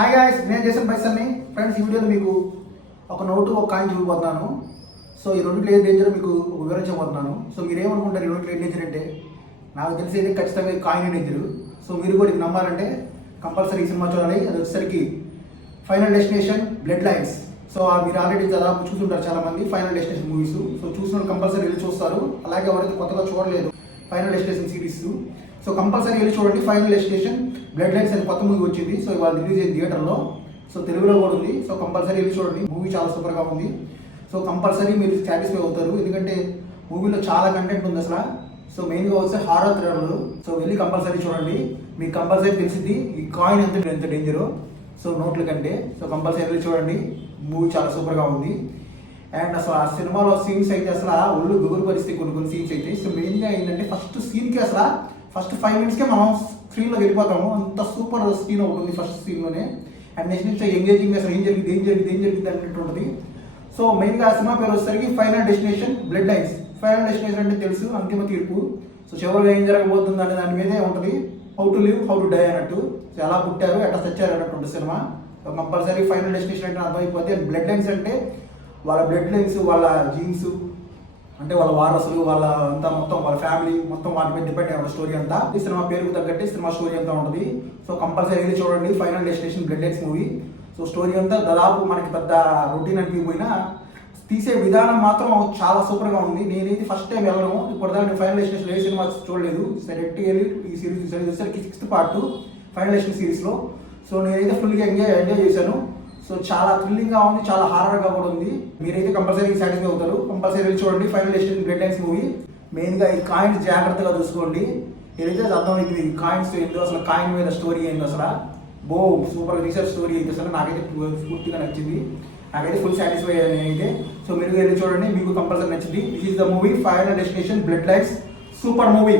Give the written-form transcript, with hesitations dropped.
Hi guys, నేను చేసిన పైసల్ని ఫ్రెండ్స్. ఈ వీడియోలో మీకు ఒక నోటు ఒక కాయిన్ చూపిపోతున్నాను. సో ఈ రెండింటిలో ఏది డేంజర్ మీకు వివరించబోతున్నాను. సో మీరు ఏమనుకుంటారు ఈ రెండింటిలో ఏది డేంజర్ అంటే? నాకు తెలిసేది ఖచ్చితంగా కాయిన్ డేంజర్. సో మీరు కూడా ఇది నమ్మాలంటే కంపల్సరీ ఈ సినిమా చూడాలి. అది వచ్చేసరికి final destination blood lines. So మీరు ఆల్రెడీ దాదాపు చూస్తుంటారు చాలామంది ఫైనల్ డెస్టినేషన్ మూవీస్. సో చూసిన కంపల్సరీ వెళ్ళి చూస్తారు. అలాగే ఎవరైతే కొత్తగా చూడలేదు final destination series, so compulsory వెళ్ళి చూడండి. ఫైనల్ డెస్టినేషన్ బ్లడ్ లైన్స్ అని కొత్త మూవీ వచ్చింది. సో ఇవాళ రిలీజ్ అయింది థియేటర్లో. సో తెలుగులో కూడా ఉంది. సో కంపల్సరీ వెళ్ళి చూడండి. మూవీ చాలా సూపర్గా ఉంది. సో కంపల్సరీ మీరు సాటిస్ఫై అవుతారు, ఎందుకంటే మూవీలో చాలా కంటెంట్ ఉంది అసలు. సో మెయిన్గా వస్తే హారర్ థ్రిల్లర్. సో వెళ్ళి కంపల్సరీ చూడండి. మీకు కంపల్సరీ తెలిసింది ఈ కాయిన్ ఎంత డేంజరో సో నోట్ల కంటే. సో కంపల్సరీ వెళ్ళి చూడండి. మూవీ చాలా సూపర్గా ఉంది. అండ్ అసలు ఆ సినిమాలో సీన్స్ అయితే అసలు ఒళ్ళు గుగురు పరిస్థితి కొన్ని సీన్స్ అయితే. సో మెయిన్గా ఏంటంటే ఫస్ట్ సీన్కి అసలు ఫస్ట్ 5 minutesకే మనం స్క్రీన్లో వెళ్ళిపోతాము. అంత సూపర్ సీన్ ఒకటి ఉంది ఫస్ట్ సీన్లోనే. అండ్ నెక్స్ట్ నుంచి ఎంగేజింగ్ అసలు ఏం జరిగింది అన్నట్టు ఉంటుంది. సో మెయిన్గా ఆ సినిమా పేరు వచ్చేసరికి final destination blood lines. Final destination అంటే తెలుసు, అంతిమ తీర్పు. సో చివరిగా ఏం జరగబోతుంది అనే దాని మీదే ఉంటుంది. How to live, how to die అన్నట్టు. సో ఎలా పుట్టారు, ఎట్లా చచ్చారు అన్నట్టు ఉంటుంది cinema. So compulsory final destination అంటే అర్థమైపోతే. బ్లడ్ లైన్స్ అంటే వాళ్ళ బ్లడ్ లైన్స్, వాళ్ళ జీన్స్, అంటే వాళ్ళ వారసులు, వాళ్ళ అంతా మొత్తం వాళ్ళ ఫ్యామిలీ మొత్తం వాటి మీద డిపెండ్ అయిన స్టోరీ అంతా. ఈ సినిమా పేరుకు తగ్గట్టే సినిమా స్టోరీ అంతా ఉంటుంది. సో కంపల్సరీ వెళ్ళి చూడండి final destination blood lines movie. So story అంతా దాదాపు మనకి పెద్ద రొటీన్ అనిపిపోయినా తీసే విధానం మాత్రం చాలా సూపర్గా ఉంది. నేనైతే ఫస్ట్ టైం వెళ్ళను, ఇప్పటిదాకా నేను ఫైనల్ డెస్టినేషన్ ఏ సినిమా చూడలేదు. డైరెక్ట్ వెళ్ళి ఈ సిరీస్ చూసేసరికి 6th పార్ట్ ఫైనల్ డెస్టినేషన్ సిరీస్లో. సో నేనైతే ఫుల్గా ఎంజాయ్ చేశాను. సో చాలా థ్రిల్లింగ్గా ఉంది, చాలా హారర్గా కూడా ఉంది. మీరైతే కంపల్సరీ సాటిస్ఫై అవుతారు. కంపల్సరీ వెళ్ళి చూడండి final destination blood lines movie. మెయిన్గా ఈ కాయిన్స్ జాగ్రత్తగా చూసుకోండి. ఏదైతే అర్థమవుతుంది ఈ కాయిన్స్ ఏందో, అసలు కాయిన్ మీద స్టోరీ ఏందో అసలు సూపర్ రీసెర్చ్ స్టోరీ అయితే అసలు నాకైతే పూర్తిగా నచ్చింది. నాకైతే ఫుల్ సాటిస్ఫై అయ్యాను నేనైతే. సో మీరు వెళ్ళి చూడండి, మీకు కంపల్సరీ నచ్చింది. This is the movie final destination blood lines. Super movie.